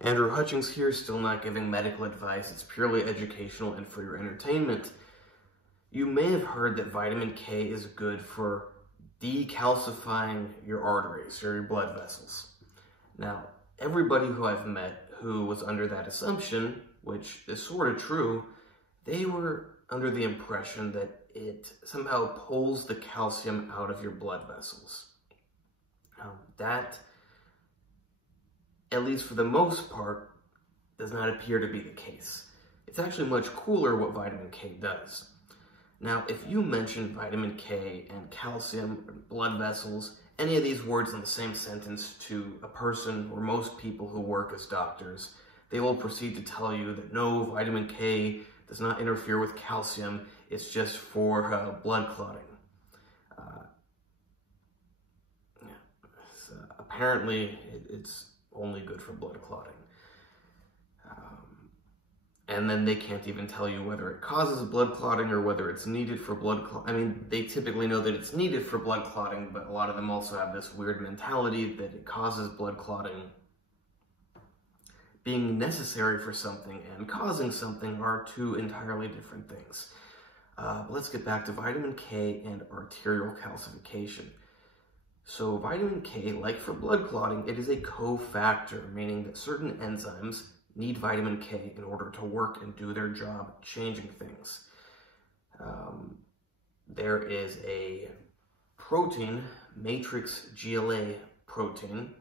Andrew Hutchings here, still not giving medical advice. It's purely educational and for your entertainment. You may have heard that vitamin K is good for decalcifying your arteries or your blood vessels. Now, everybody who I've met who was under that assumption, which is sort of true, they were under the impression that it somehow pulls the calcium out of your blood vessels. That, at least for the most part, does not appear to be the case. It's actually much cooler what vitamin K does. Now, if you mention vitamin K and calcium, and blood vessels, any of these words in the same sentence to a person or most people who work as doctors, they will proceed to tell you that no, vitamin K does not interfere with calcium, it's just for blood clotting. Apparently, it's only good for blood clotting. And then they can't even tell you whether it causes blood clotting or whether it's needed for blood clotting. I mean, they typically know that it's needed for blood clotting, but a lot of them also have this weird mentality that it causes blood clotting. Being necessary for something and causing something are two entirely different things. Let's get back to vitamin K and arterial calcification. So vitamin K, like for blood clotting, it is a cofactor, meaning that certain enzymes need vitamin K in order to work and do their job changing things. There is a protein, matrix GLA protein,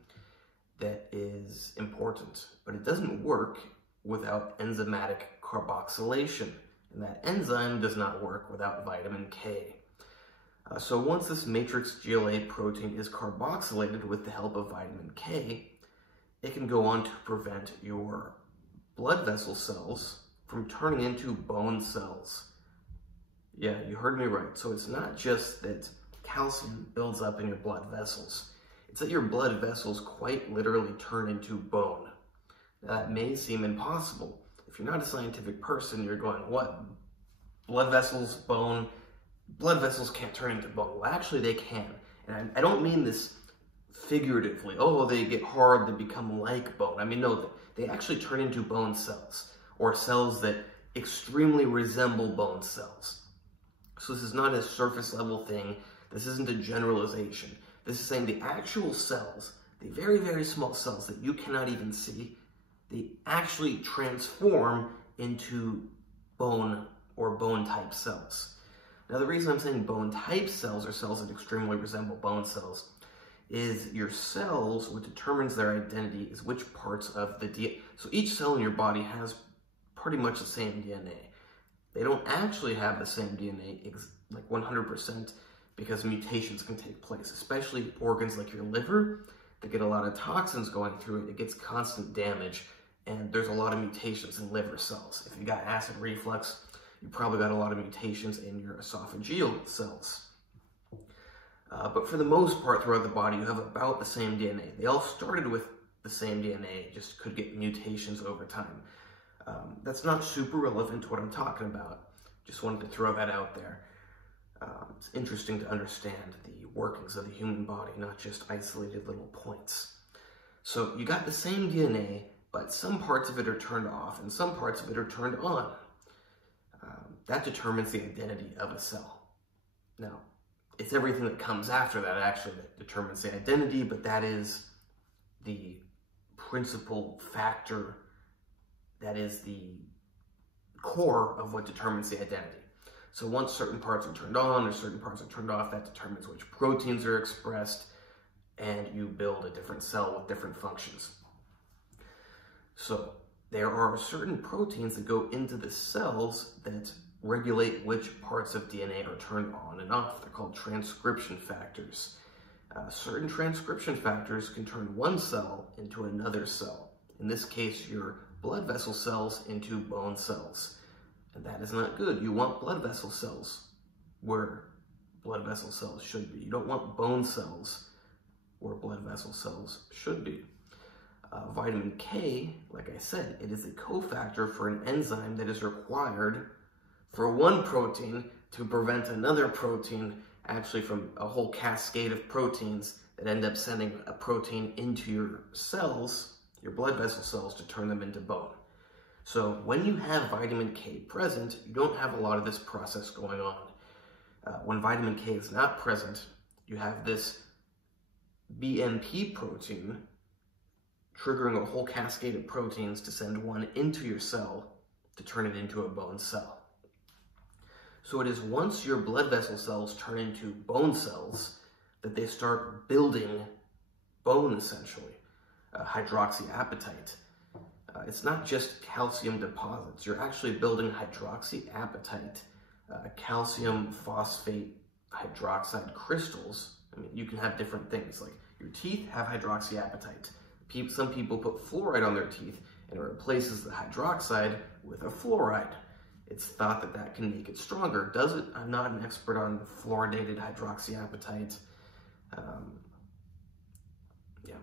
that is important, but it doesn't work without enzymatic carboxylation, and that enzyme does not work without vitamin K. So once this matrix GLA protein is carboxylated with the help of vitamin K, it can go on to prevent your blood vessel cells from turning into bone cells. Yeah, you heard me right. So it's not just that calcium builds up in your blood vessels. It's that your blood vessels quite literally turn into bone. Now, that may seem impossible. If you're not a scientific person, you're going, what? Blood vessels, bone? Blood vessels can't turn into bone. Well, actually they can. And I don't mean this figuratively. Oh, they get hard, they become like bone. I mean, no, they actually turn into bone cells, or cells that extremely resemble bone cells. So this is not a surface level thing. This isn't a generalization. This is saying the actual cells, the very, very small cells that you cannot even see, they actually transform into bone or bone-type cells. Now, the reason I'm saying bone-type cells, or cells that extremely resemble bone cells, is your cells, what determines their identity is which parts of the DNA. So each cell in your body has pretty much the same DNA. They don't actually have the same DNA, like 100%, because mutations can take place, especially organs like your liver that get a lot of toxins going through it. It gets constant damage, and there's a lot of mutations in liver cells. If you got acid reflux, you probably got a lot of mutations in your esophageal cells. But for the most part throughout the body, you have about the same DNA. They all started with the same DNA, just could get mutations over time. That's not super relevant to what I'm talking about. Just wanted to throw that out there. It's interesting to understand the workings of the human body, not just isolated little points. So you got the same DNA, but some parts of it are turned off and some parts of it are turned on. That determines the identity of a cell. Now, it's everything that comes after that actually that determines the identity, but that is the principal factor, that is the core of what determines the identity. So once certain parts are turned on or certain parts are turned off, that determines which proteins are expressed, and you build a different cell with different functions. So there are certain proteins that go into the cells that regulate which parts of DNA are turned on and off. They're called transcription factors. Certain transcription factors can turn one cell into another cell. In this case, your blood vessel cells into bone cells. And that is not good. You want blood vessel cells where blood vessel cells should be. You don't want bone cells where blood vessel cells should be. Vitamin K, like I said, it is a cofactor for an enzyme that is required for one protein to prevent another protein, actually from a whole cascade of proteins that end up sending a protein into your cells your blood vessel cells to turn them into bone. So when you have vitamin K present, you don't have a lot of this process going on. When vitamin K is not present, you have this BMP protein triggering a whole cascade of proteins to send one into your cell to turn it into a bone cell. So it is once your blood vessel cells turn into bone cells that they start building bone, essentially, hydroxyapatite. It's not just calcium deposits. You're actually building hydroxyapatite, calcium phosphate hydroxide crystals. I mean, you can have different things, like your teeth have hydroxyapatite. Some people put fluoride on their teeth and it replaces the hydroxide with a fluoride. It's thought that that can make it stronger. Does it? I'm not an expert on fluoridated hydroxyapatite. Yeah,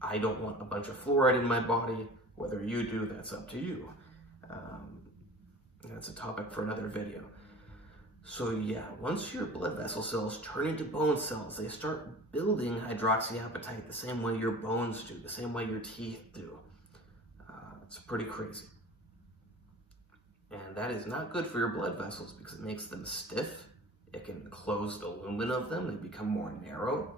I don't want a bunch of fluoride in my body. Whether you do, that's up to you. That's a topic for another video. So yeah, once your blood vessel cells turn into bone cells, they start building hydroxyapatite the same way your bones do, the same way your teeth do. It's pretty crazy. And that is not good for your blood vessels because it makes them stiff. It can close the lumen of them. They become more narrow.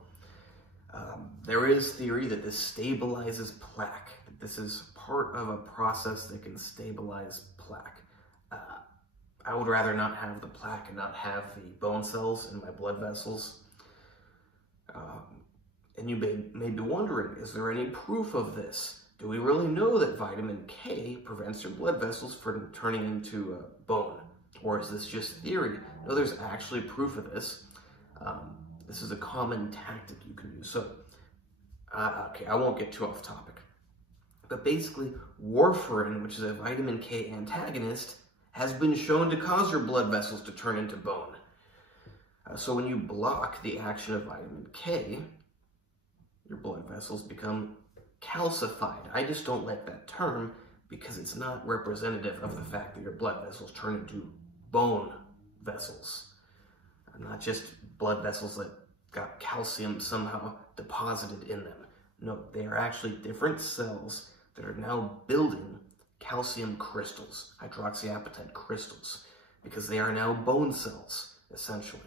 There is theory that this stabilizes plaque. That this is part of a process that can stabilize plaque. I would rather not have the plaque and not have the bone cells in my blood vessels. And you may be wondering, is there any proof of this? Do we really know that vitamin K prevents your blood vessels from turning into bone? Or is this just theory? No, there's actually proof of this. This is a common tactic you can use. So, okay, I won't get too off topic. But basically, warfarin, which is a vitamin K antagonist, has been shown to cause your blood vessels to turn into bone. So when you block the action of vitamin K, your blood vessels become calcified. I just don't like that term because it's not representative of the fact that your blood vessels turn into bone vessels. Not just blood vessels that got calcium somehow deposited in them. No, they are actually different cells that are now building calcium crystals, hydroxyapatite crystals, because they are now bone cells, essentially.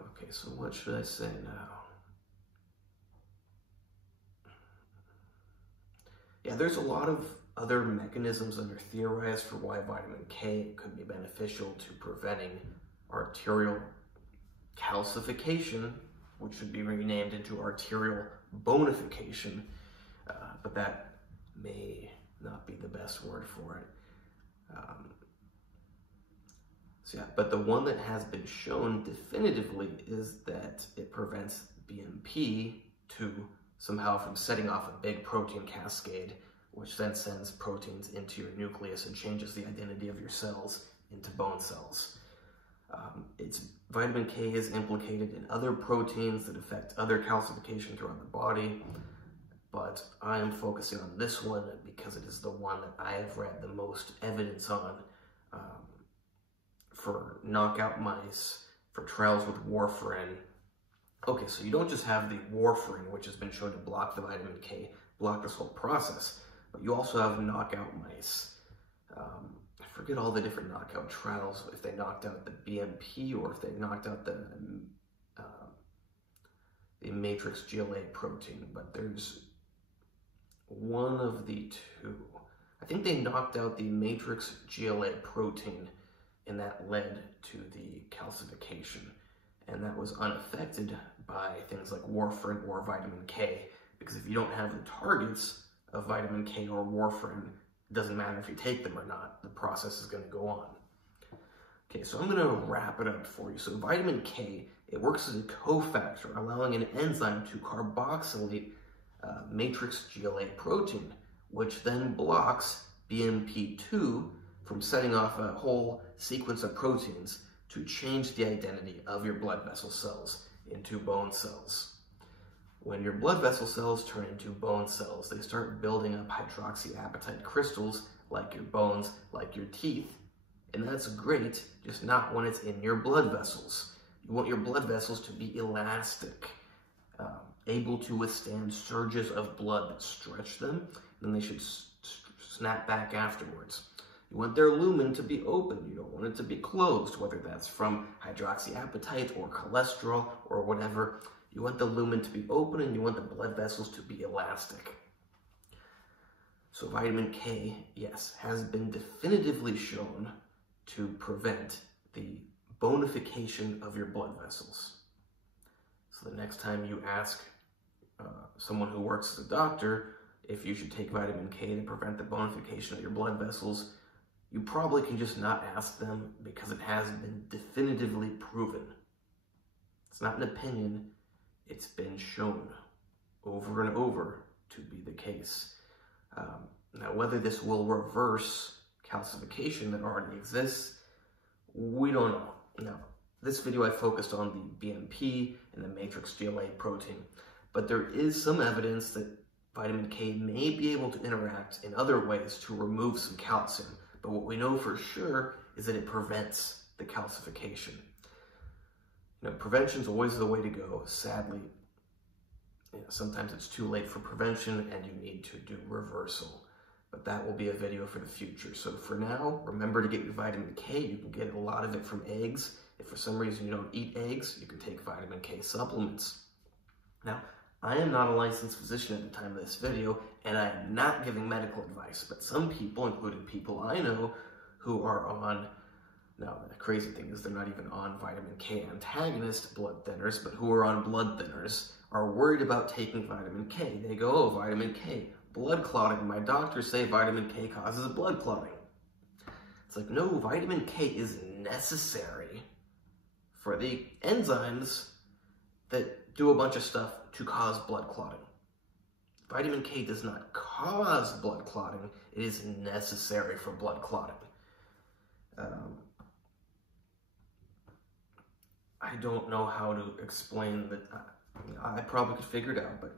Okay, so what should I say now? Yeah, there's a lot of other mechanisms that are theorized for why vitamin K could be beneficial to preventing arterial calcification, which should be renamed into arterial bonification, but that may not be the best word for it. So yeah, but the one that has been shown definitively is that it prevents BMP somehow from setting off a big protein cascade, which then sends proteins into your nucleus and changes the identity of your cells into bone cells. Vitamin K is implicated in other proteins that affect other calcification throughout the body, but I am focusing on this one because it is the one that I have read the most evidence on for knockout mice, for trials with warfarin. Okay, so you don't just have the warfarin, which has been shown to block the vitamin K, block this whole process, but you also have knockout mice. I forget all the different knockout trials, if they knocked out the BMP or if they knocked out the matrix GLA protein, but there's one of the two. I think they knocked out the matrix GLA protein, and that led to the calcification. And that was unaffected by things like warfarin or vitamin K, because if you don't have the targets of vitamin K or warfarin, it doesn't matter if you take them or not, the process is going to go on. Okay, so I'm going to wrap it up for you. So vitamin K, it works as a cofactor, allowing an enzyme to carboxylate matrix GLA protein, which then blocks BMP2 from setting off a whole sequence of proteins to change the identity of your blood vessel cells into bone cells. When your blood vessel cells turn into bone cells, they start building up hydroxyapatite crystals like your bones, like your teeth. And that's great, just not when it's in your blood vessels. You want your blood vessels to be elastic. able to withstand surges of blood that stretch them, then they should snap back afterwards. You want their lumen to be open. You don't want it to be closed, whether that's from hydroxyapatite or cholesterol or whatever. You want the lumen to be open, and you want the blood vessels to be elastic. So vitamin K, yes, has been definitively shown to prevent the bonification of your blood vessels. So the next time you ask someone who works as a doctor if you should take vitamin K to prevent the bonification of your blood vessels, you probably can just not ask them, because it has been definitively proven. It's not an opinion, it's been shown over and over to be the case. Now, whether this will reverse calcification that already exists, we don't know. Now, this video I focused on the BMP and the matrix GLA protein, but there is some evidence that vitamin K may be able to interact in other ways to remove some calcium. But what we know for sure is that it prevents the calcification. You know, prevention is always the way to go. Sadly, sometimes it's too late for prevention and you need to do reversal. But that will be a video for the future. So for now, remember to get your vitamin K. You can get a lot of it from eggs. If for some reason you don't eat eggs, you can take vitamin K supplements. Now, I am not a licensed physician at the time of this video, and I am not giving medical advice, but some people, including people I know, who are on, now the crazy thing is they're not even on vitamin K antagonist blood thinners, but who are on blood thinners, are worried about taking vitamin K. They go, oh, vitamin K, blood clotting. My doctors say vitamin K causes blood clotting. It's like, no, vitamin K is necessary for the enzymes that do a bunch of stuff to cause blood clotting. Vitamin K does not cause blood clotting. It is necessary for blood clotting. I don't know how to explain that. I probably could figure it out, but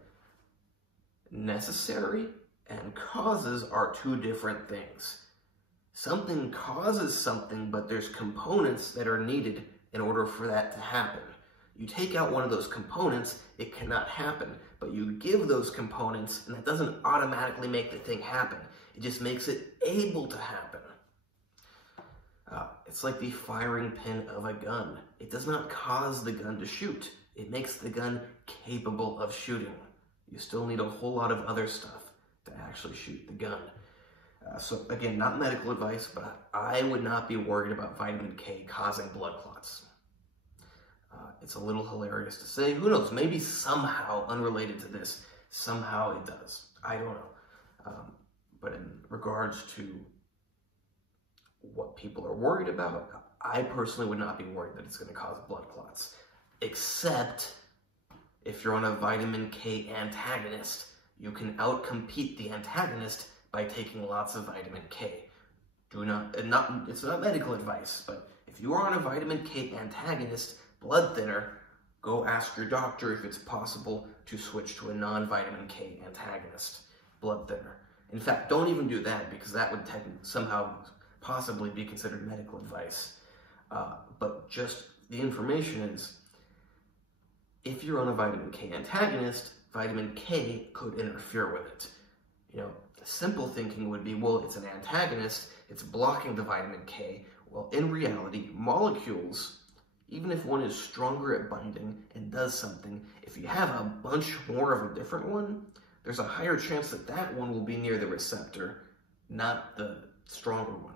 necessary and causes are two different things. Something causes something, but there's components that are needed in order for that to happen. You take out one of those components, it cannot happen. But you give those components, and that doesn't automatically make the thing happen. It just makes it able to happen. It's like the firing pin of a gun. It does not cause the gun to shoot. It makes the gun capable of shooting. You still need a whole lot of other stuff to actually shoot the gun. So again, not medical advice, but I would not be worried about vitamin K causing blood clots. It's a little hilarious to say. Who knows? Maybe somehow, unrelated to this, somehow it does. I don't know. But in regards to what people are worried about, I personally would not be worried that it's going to cause blood clots. Except if you're on a vitamin K antagonist, you can outcompete the antagonist by taking lots of vitamin K. It's not medical advice, but if you are on a vitamin K antagonist blood thinner, go ask your doctor if it's possible to switch to a non-vitamin K antagonist blood thinner. In fact, don't even do that, because that would somehow possibly be considered medical advice. But just the information is, if you're on a vitamin K antagonist, vitamin K could interfere with it. You know, simple thinking would be, well, it's an antagonist, it's blocking the vitamin K. Well, in reality, molecules, even if one is stronger at binding and does something, if you have a bunch more of a different one, there's a higher chance that that one will be near the receptor, not the stronger one.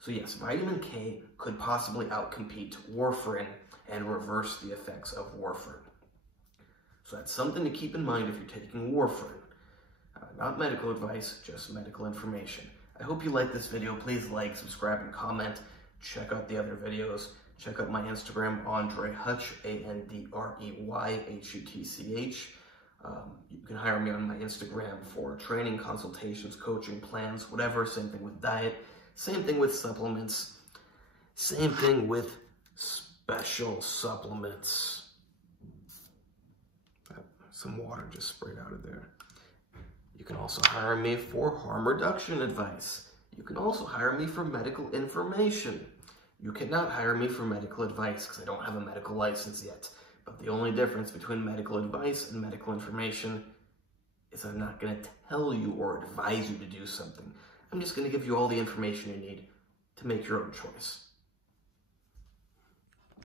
So yes, vitamin K could possibly outcompete warfarin and reverse the effects of warfarin. So that's something to keep in mind if you're taking warfarin. Not medical advice, just medical information. I hope you liked this video. Please like, subscribe, and comment. Check out the other videos. Check out my Instagram, AndreyHutch, AndreyHutch. You can hire me on my Instagram for training, consultations, coaching, plans, whatever. Same thing with diet. Same thing with supplements. Same thing with special supplements. Some water just sprayed out of there. You can also hire me for harm reduction advice. You can also hire me for medical information. You cannot hire me for medical advice because I don't have a medical license yet. But the only difference between medical advice and medical information is I'm not going to tell you or advise you to do something. I'm just going to give you all the information you need to make your own choice.